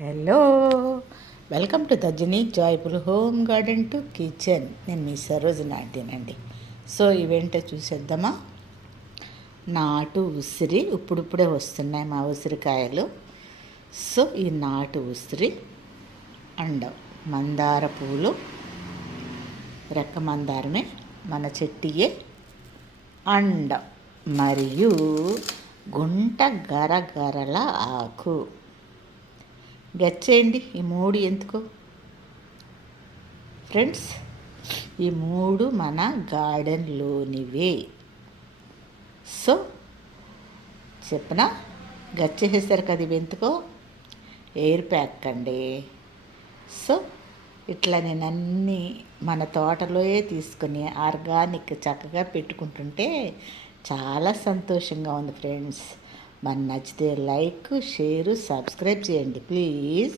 Hello, welcome to the joyful home garden to kitchen. నేను మీ Saroju నాటినండి. So ఇవేంటో చూసేద్దామా. నాటు ఉసిరి ఇప్పుడిప్పుడే వస్తున్నాయి మా ఉసిరికాయలు. సో ఈ నాటు ఉసిరి అండ్ మందార పూలు, రెక్క మందారమే మన చెట్టియే, అండ్ మరియు గుంట గరగరల ఆకు. గచ్చేయండి ఈ మూడు ఎందుకో ఫ్రెండ్స్, ఈ మూడు మన గార్డెన్లోనివే. సో చెప్పిన గచ్చేసేసారు కదా, ఇవి ఎందుకో ఎయిర్ ప్యాక్ అండి. సో ఇట్లా నేను అన్నీ మన తోటలోయే తీసుకొని ఆర్గానిక్ చక్కగా పెట్టుకుంటుంటే చాలా సంతోషంగా ఉంది ఫ్రెండ్స్. మన నచ్చితే లైక్, షేరు, సబ్స్క్రైబ్ చేయండి ప్లీజ్.